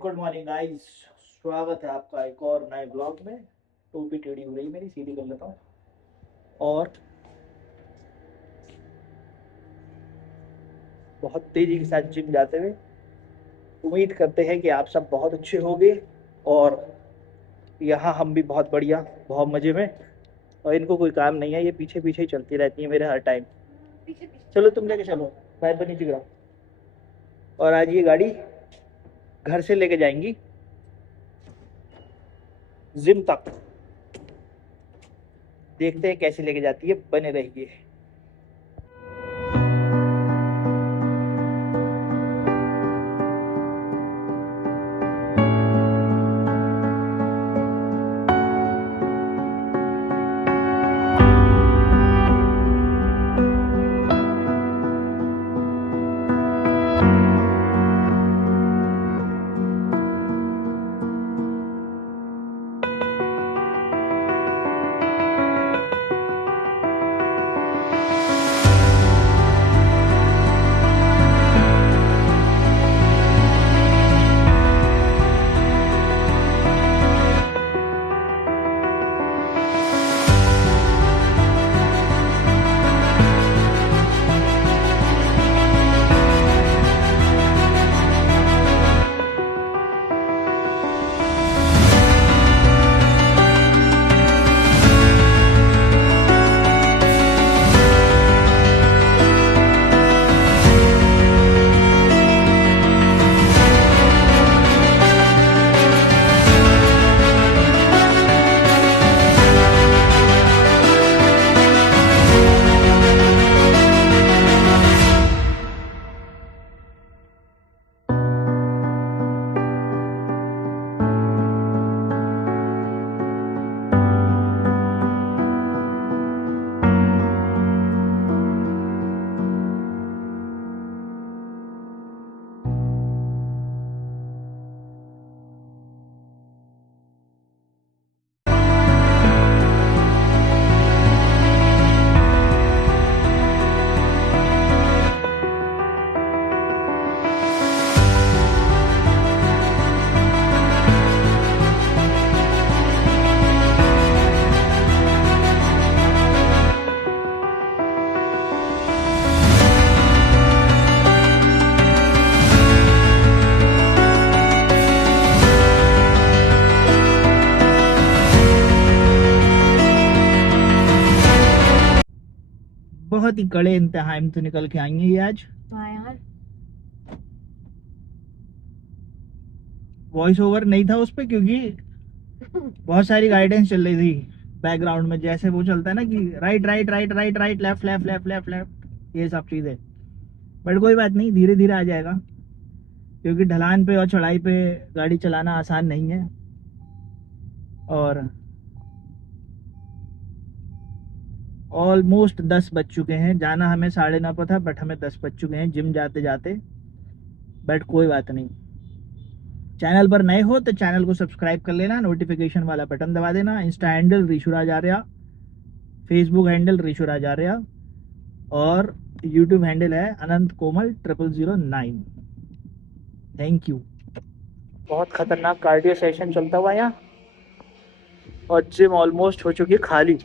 Good morning guys, स्वागत है आपका एक और नए ब्लॉग में। टोपी टेढ़ी हो रही मेरी, सीधी कर लेता हूँ। और बहुत तेजी के साथ जिम जाते हुए उम्मीद करते हैं कि आप सब बहुत अच्छे होंगे। और यहाँ हम भी बहुत बढ़िया, बहुत मजे में। और इनको कोई काम नहीं है, ये पीछे पीछे ही चलती रहती है मेरे हर टाइम। चलो तुम लेके चलो, पैर पर नीचे गिराओ। और आज ये गाड़ी घर से लेके जाएंगी जिम तक। देखते हैं कैसे लेके जाती है, बने रहिए। बहुत ही कड़े इम्तिहान तो निकल के आएंगे ये आज। हाँ यार, वॉइस ओवर नहीं था उस पे, क्योंकि बहुत सारी गाइडेंस चल रही थी बैकग्राउंड में। जैसे वो चलता है ना कि right right right right right, left left left left left, ये सब चीजें। बट कोई बात नहीं, धीरे धीरे आ जाएगा, क्योंकि ढलान पे और चढ़ाई पे गाड़ी चलाना आसान नहीं है। और ऑलमोस्ट 10 बज चुके हैं। जाना हमें 9:30 पर था, बट हमें 10 बज चुके हैं जिम जाते जाते। बट कोई बात नहीं, चैनल पर नए हो तो चैनल को सब्सक्राइब कर लेना, नोटिफिकेशन वाला बटन दबा देना। इंस्टा हैंडल ऋषु राज आर्या, फेसबुक हैंडल ऋषु राज आर्या, और यूट्यूब हैंडल है अनंत कोमल 0009। Thank you. बहुत खतरनाक कार्डियो सेशन चलता हुआ यहाँ, और जिम ऑलमोस्ट हो चुकी है खाली।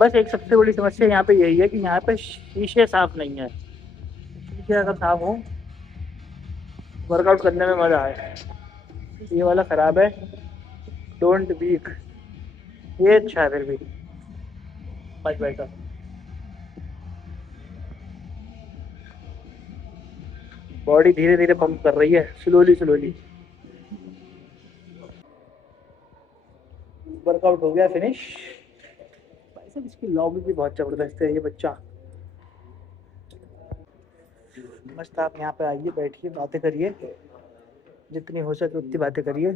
बस एक सबसे बड़ी समस्या यहाँ पे यही है कि यहाँ पे शीशे साफ नहीं है। शीशे अगर साफ हो, वर्कआउट करने में मजा आए। ये वाला खराब है, डोंट वीक। ये अच्छा है फिर भी, मच बेटर। बॉडी धीरे धीरे पंप कर रही है, स्लोली स्लोली। वर्कआउट हो गया फिनिश। भाई साहब, इसकी लॉबी भी बहुत जबरदस्त है। ये बच्चा मस्त। आप यहाँ पे आइए, बैठिए, बातें करिए, जितनी हो सके उतनी बातें करिए।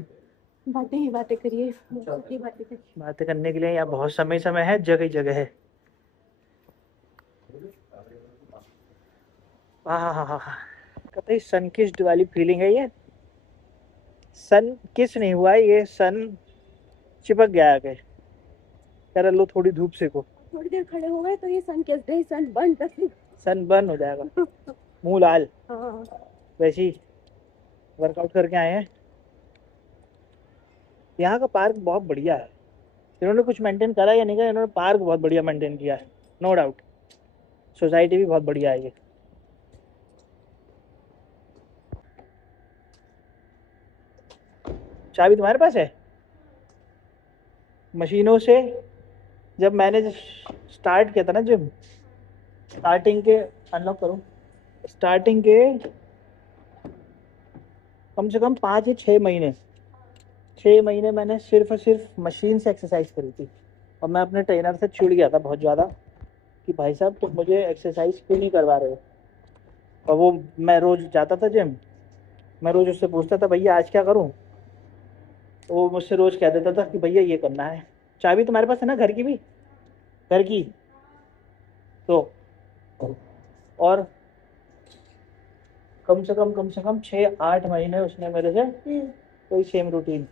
बातें ही बातें करिए, बातें करिए। बातें करने के लिए यहाँ बहुत समय समय है, जगह जगह है। हाँ हाँ हाँ हाँ हाँ, कतई सन किस्ड वाली फीलिंग है ये। सन किस नहीं हुआ है, ये सन चिपक गया आके। कर लो थोड़ी धूप से को। थोड़ी देर खड़े हो गए तो ये सन किस डे सन बर्न कर। सन बर्न हो जाएगा, मुंह लाल। हाँ वैसे ही वर्कआउट करके आए हैं। यहाँ का पार्क बहुत बढ़िया है। इन्होंने कुछ मेंटेन करा या नहीं करा, इन्होंने पार्क बहुत बढ़िया मेंटेन किया है, नो डाउट। सोसाइटी भी बहुत बढ़िया है ये। चाबी तुम्हारे पास है? मशीनों से जब मैंने स्टार्ट किया था ना जिम, स्टार्टिंग के, अनलॉक करो, स्टार्टिंग के कम से कम 5 या 6 महीने, 6 महीने मैंने सिर्फ और सिर्फ मशीन से एक्सरसाइज करी थी। और मैं अपने ट्रेनर से चिढ़ गया था बहुत ज़्यादा कि भाई साहब तुम मुझे एक्सरसाइज क्यों नहीं करवा रहे हो। और वो, मैं रोज़ जाता था जिम, मैं रोज़ उससे पूछता था भैया आज क्या करूँ। तो वो मुझसे रोज़ कह देता था कि भैया ये करना है। चाबी तुम्हारे पास है ना घर की भी, घर की? तो और कम से कम 6-8 महीने उसने मेरे से कोई सेम रूटीन।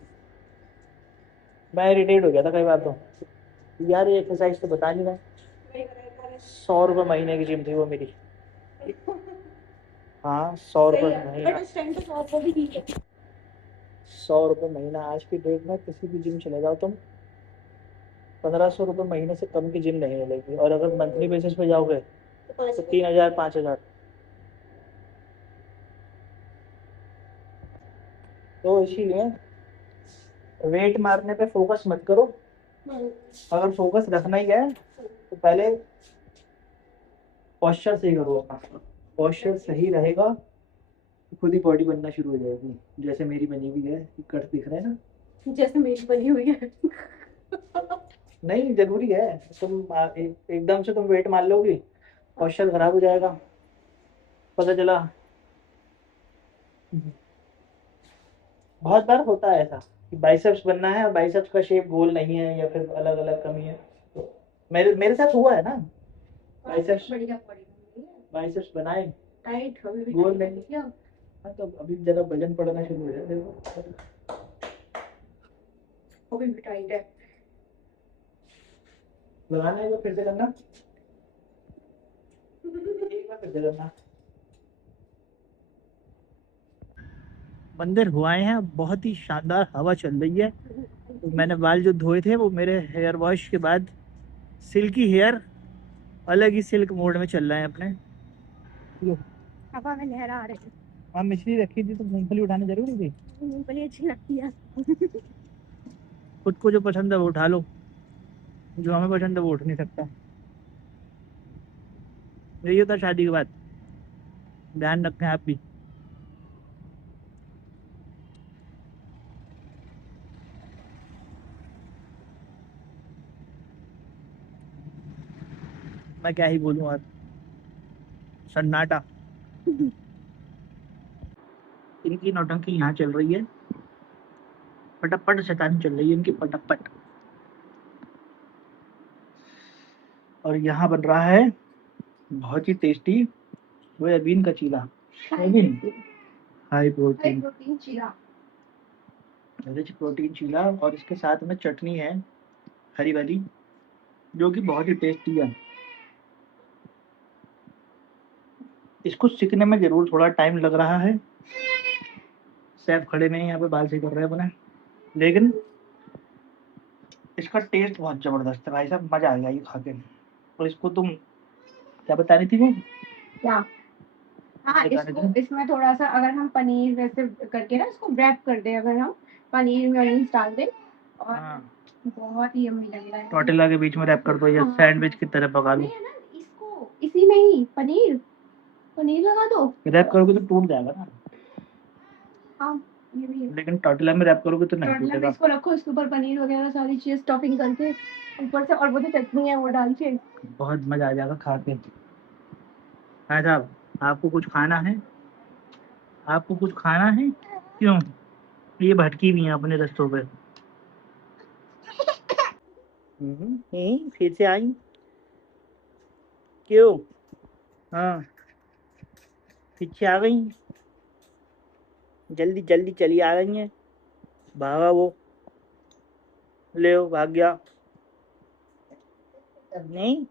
मैं इरिटेट हो गया था कई बार तो, यार ये एक्सरसाइज तो बता नहीं रहा। 100 रुपये महीने की जिम थी वो मेरी। हाँ, 100 रुपये महीना। 100 रुपये महीना आज की डेट में किसी भी जिम चले जाओ तुम, 1500 रुपये महीने से कम की जिम नहीं मिलेगी। और अगर मंथली बेसिस पे जाओगे तो 3000 5000। तो इसीलिए वेट मारने पे फोकस मत करो। अगर फोकस रखना ही है तो पहले पॉस्चर सही करो अपना। पॉस्चर सही रहेगा तो खुद ही बॉडी बनना शुरू हो जाएगी, जैसे मेरी बनी हुई है। कट दिख रहा है ना, जैसे मेरी बनी हुई है। नहीं जरूरी है। तुम एकदम से तुम वेट मार लोगी, पॉस्चर खराब हो जाएगा। पता चला, बहुत बार होता है ऐसा कि बाइसेप्स बनना है और बाइसेप्स का शेप गोल नहीं है या फिर अलग अलग कमी है। तो मेरे मेरे साथ हुआ है ना, बाइसेप्स, बाइसेप्स बनाए टाइट गोल नहीं किया। हाँ, तो अभी जरा वजन पड़ना शुरू हो जाए देखो। अभी भी टाइट है। लगाना है तो फिर से करना, एक बार फिर से करना। मंदिर हुआए हैं, बहुत ही शानदार हवा चल रही है। तो मैंने बाल जो धोए थे वो मेरे हेयर वॉश के बाद सिल्की हेयर अलग ही सिल्क मोड में चल रहे हैं अपने। लो, हवा में लहरा आ रही है। वहाँ मिश्री रखी थी तो मूंगफली उठानी जरूरी थी? मूंगफली अच्छी लगती है। खुद को जो पसंद है वो उठा लो, जो हमें पसंद है वो उठ नहीं सकता। यही होता है शादी के बाद, ध्यान रखें आप भी। मैं क्या ही बोलूँ और, सन्नाटा। इनकी नौटंकी यहाँ चल रही है, पटापट शैतानी चल रही है इनकी, पटापट। और यहाँ बन रहा है बहुत ही टेस्टी सोयाबीन का चीला। सोयाबीन हाई प्रोटीन, प्रोटीन चीला। रिच प्रोटीन चीला। और इसके साथ में चटनी है हरी वाली, जो कि बहुत ही टेस्टी है। इसको सीखने में जरूर थोड़ा टाइम लग रहा है। शेफ खड़े नहीं यहाँ पे, बाल सही कर रहे हैं अपने, लेकिन इसका टेस्ट बहुत जबरदस्त है भाई साहब, मजा आ गया ये खा के। और इसको तुम क्या बता रही थी वो? क्या? हाँ, बता रही इसको थी? इसमें थोड़ा सा अगर हम पनीर वैसे करके ना इसको रैप कर दे, अगर हम पनीर मेयोनीज डाल दे, और हाँ, बहुत ही यम्मी लगेगा है। टोटेला के बीच में रैप कर दो या हाँ, सैंडविच की तरह पका लो। नहीं है ना, इसको इसी में ही पनीर पनीर लगा दो। रैप करोगे तो टूट जाएगा ना, हाँ, ये भी है। लेकिन टोटेला में रैप करोगे तो नहीं टोटला में टूटेगा। इसको रखो, इसके ऊपर पनीर वगैरह सारी चीज स्टफिंग करके ऊपर से, और वो जो चटनी है वो डाल के। बहुत मजा आ जाएगा खा के। हाँ साहब, आपको कुछ खाना है? आपको कुछ खाना है? क्यों? ये भटकी हुई हैं अपने रास्तों पे। फिर से आई? क्यों? हाँ, पीछे आ गई, जल्दी जल्दी चली आ रही हैं। भागा वो, ले भाग गया। नहीं,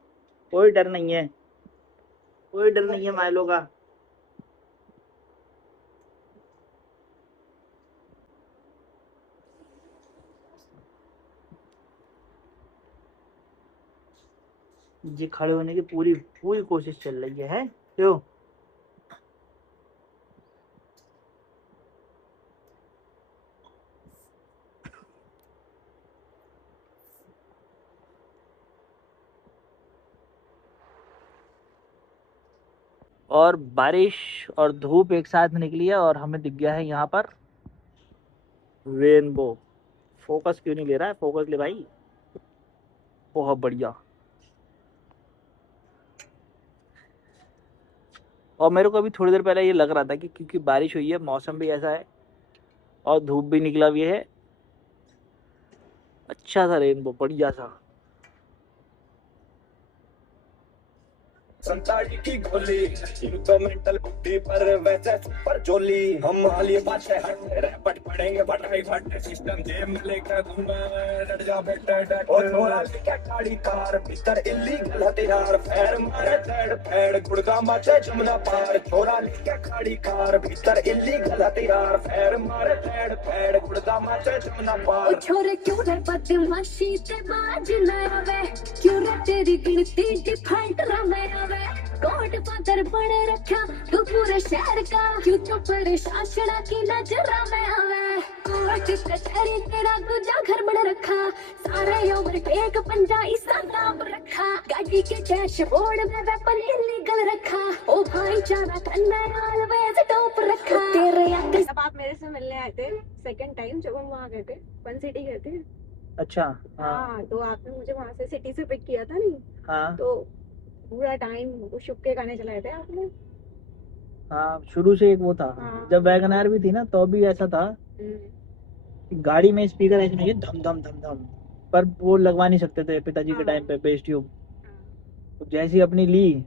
कोई डर नहीं है। कोई डर नहीं है माइलो का। ये खड़े होने की पूरी पूरी कोशिश चल रही है क्यों? और बारिश और धूप एक साथ निकली है और हमें दिख गया है यहाँ पर रेनबो। फोकस क्यों नहीं ले रहा है? फोकस ले भाई। बहुत बढ़िया। और मेरे को अभी थोड़ी देर पहले ये लग रहा था कि क्योंकि बारिश हुई है, मौसम भी ऐसा है और धूप भी निकला हुई है, अच्छा सा रेनबो बढ़िया सा। संताड़ी की गोली तो मेंटल बुद्धि पर वैसे सुपर जोली हम हाली बात है रैपट पड़ेंगे बटाई फट सिस्टम जेब में लेकर घूमे डर जा बेटा और थोड़ा क्या गाड़ी कार भीतर इलीगल हथियार पैर मारे तेड़ पैड़ गुड़गा मचे जमुना पार छोरा लेके गाड़ी कार भीतर इलीगल हथियार पैर मारे तेड़ पैड़ गुड़गा मचे जमुना पार। छोरे क्यों रे बदमाशी ते बाज ना आवे क्यों रे तेरी गिनती डिफाल्ट रमे आवे कोट पातर बड़े रखा तू पूरे शहर का क्यों तो प्रशासना की नजर में आवे कोट कचहरी तेरा दूजा घर बना रखा सारे ओवरटेक पंजा इसा दाब रखा गाड़ी के डैशबोर्ड में वेपन इलीगल रखा ओ भाईचारा करने ऑलवेज टॉप रखा तेरे अब आप मेरे से मिलने आए थे सेकंड टाइम जब हम वहाँ गए थे फन सिटी गए थे। अच्छा हाँ तो आपने मुझे वहाँ से सिटी से पिक किया था नहीं। हाँ तो पूरा टाइम वो शुभ के गाने चलाए थे आपने। हाँ शुरू से एक वो था। हाँ। जब वैगनआर भी थी ना तो भी ऐसा था कि गाड़ी में स्पीकर ऐसे नहीं धम धम धम धम, पर वो लगवा नहीं सकते थे पिताजी के हाँ। टाइम पे बेस ट्यूब। तो जैसी अपनी ली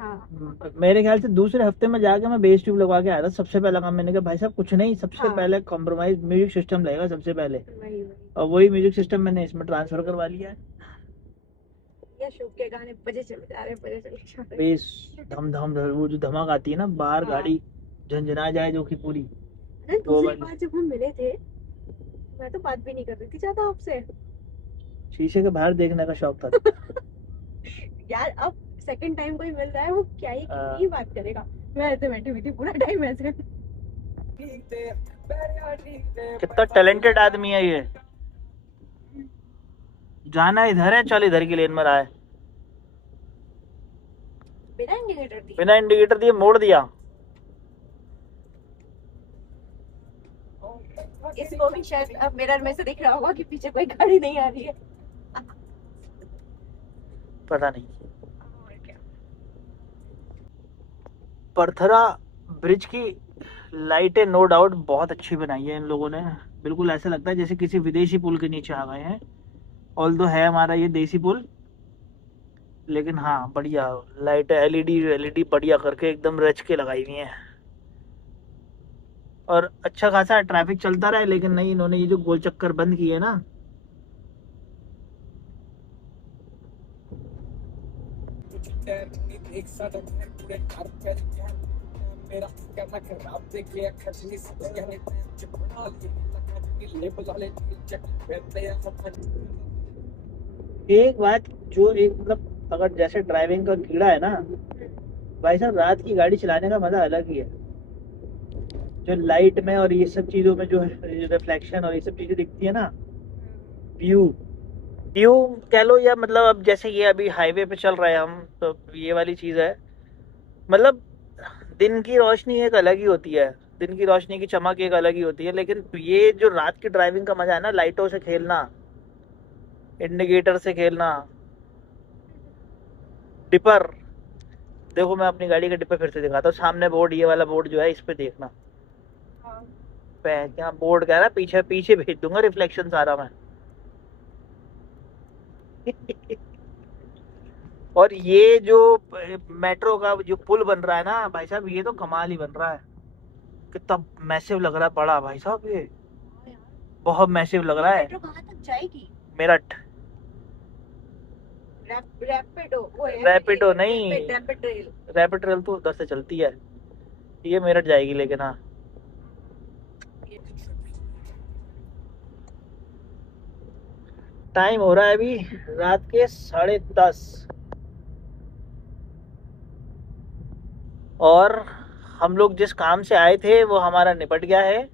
हाँ। मेरे ख्याल से दूसरे हफ्ते में जाके मैं बेस ट्यूब लगवा के आया था। सबसे पहला काम मैंने कहा भाई साहब कुछ नहीं, सबसे हाँ। पहले कॉम्प्रोमाइज म्यूजिक सिस्टम लगेगा सबसे पहले, वही और वही म्यूजिक सिस्टम मैंने इसमें ट्रांसफर करवा लिया है। या शुभ के गाने बजे चले जा रहे बजे चले जा रहे। बेस धम धम धम, वो जो धमक आती है ना बाहर हाँ। गाड़ी झंझना जाए जो कि पूरी। अरे वो दूसरी वाली बात जब हम मिले थे मैं तो बात भी नहीं कर रही थी ज्यादा आपसे। शीशे के बाहर देखने का शौक था। यार अब सेकंड टाइम कोई मिल रहा है वो क्या ही हाँ। कितनी बात करेगा। मैं ऐसे बैठी हुई थी पूरा टाइम ऐसे। कितना टैलेंटेड आदमी है ये। जाना इधर है, चल इधर की लेन में रहा है, बिना इंडिकेटर दिए। बिना इंडिकेटर दिए मोड़ दिया। इसको भी शायद अब मिरर में से दिख रहा होगा कि पीछे कोई गाड़ी नहीं आ रही है। पता नहीं। पर्थरा ब्रिज की लाइटें नो डाउट बहुत अच्छी बनाई है इन लोगों ने। बिल्कुल ऐसा लगता है जैसे किसी विदेशी पुल के नीचे आ गए हैं। ऑल्दो है हमारा ये देसी पुल, लेकिन हाँ बढ़िया लाइट एलईडी एलईडी बढ़िया करके एकदम रच के लगाई हुई है। और अच्छा खासा ट्रैफिक चलता रहा, लेकिन नहीं इन्होंने ये जो गोल चक्कर बंद किए ना, एक बात जो एक मतलब अगर जैसे ड्राइविंग का कीड़ा है ना भाई साहब, रात की गाड़ी चलाने का मजा अलग ही है। जो लाइट में और ये सब चीजों में जो रिफ्लेक्शन और ये सब चीजें दिखती है ना, व्यू व्यू कह लो, या मतलब अब जैसे ये अभी हाईवे पे चल रहे हैं हम, तो ये वाली चीज है। मतलब दिन की रोशनी एक अलग ही होती है, दिन की रोशनी की चमक एक अलग ही होती है, लेकिन ये जो रात की ड्राइविंग का मजा है ना, लाइटों से खेलना, इंडिकेटर से खेलना, डिपर देखो, मैं अपनी गाड़ी का डिपर फिर से दिखाता हूँ। सामने बोर्ड, ये वाला बोर्ड जो है इस पे देखना, क्या बोर्ड कह रहा है, पीछे पीछे भेज दूंगा रिफ्लेक्शन सारा मैं। और ये जो मेट्रो का जो पुल बन रहा है ना भाई साहब, ये तो कमाल ही बन रहा है। कितना मैसिव लग रहा है, बड़ा भाई साहब, ये बहुत मैसिव लग रहा है। मेट्रो कहाँ तक जाएगी? मेरठ। रैपिडो वो है रैपिडो नहीं, रैपिड रेल। रैपिड रेल तो उधर से चलती है, ये मेरठ जाएगी लेकिन। हाँ, टाइम हो रहा है अभी रात के 10:30 और हम लोग जिस काम से आए थे वो हमारा निपट गया है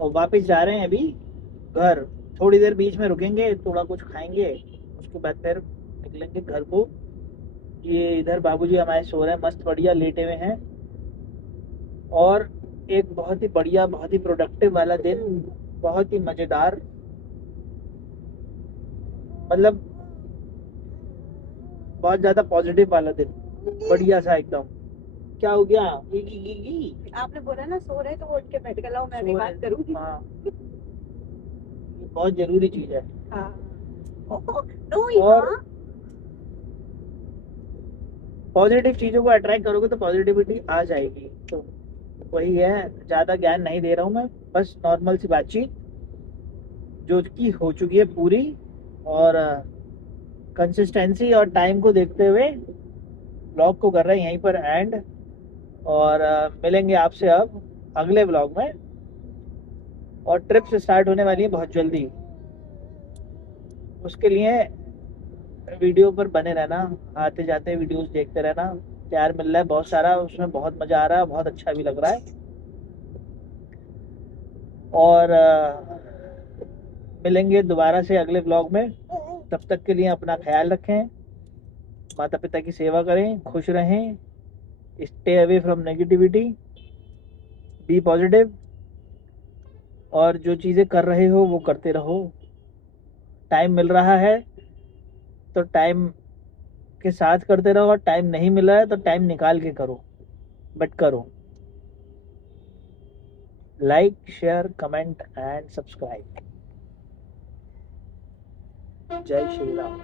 और वापस जा रहे हैं अभी घर। थोड़ी देर बीच में रुकेंगे, थोड़ा कुछ खाएंगे, उसके बाद फिर निकलेंगे घर को। ये इधर बाबूजी हमारे सो रहे हैं, मस्त बढ़िया लेटे हुए हैं। और एक बहुत ही बढ़िया, बहुत ही प्रोडक्टिव वाला दिन, बहुत ही मज़ेदार, मतलब बहुत ज़्यादा पॉजिटिव वाला दिन, बढ़िया सा एकदम। क्या हो गया? आपने बोला ना सो रहे तो वो उठ के बैठ गया, मैं भी सो बात रहे- करूंगी। हाँ, ये बहुत जरूरी चीज है। हाँ और पॉजिटिव चीजों को अट्रैक्ट करोगे तो पॉजिटिविटी आ जाएगी। तो वही है, ज्यादा ज्ञान नहीं दे रहा हूँ मैं, बस नॉर्मल सी बातचीत जो कि हो चुकी है पूरी। और कंसिस्टेंसी और टाइम को देखते हुए ब्लॉग को कर रहे हैं यहीं पर एंड। और मिलेंगे आपसे अब अगले ब्लॉग में। और ट्रिप्स स्टार्ट होने वाली है बहुत जल्दी, उसके लिए वीडियो पर बने रहना, आते जाते वीडियोस देखते रहना। प्यार मिल रहा है बहुत सारा, उसमें बहुत मजा आ रहा है, बहुत अच्छा भी लग रहा है। और मिलेंगे दोबारा से अगले ब्लॉग में। तब तक के लिए अपना ख्याल रखें, माता पिता की सेवा करें, खुश रहें, stay away from negativity, be positive. और जो चीज़ें कर रहे हो वो करते रहो। टाइम मिल रहा है तो टाइम के साथ करते रहो, और टाइम नहीं मिल रहा है तो टाइम निकाल के करो, बट करो। Like, share, comment and subscribe. जय श्री राम।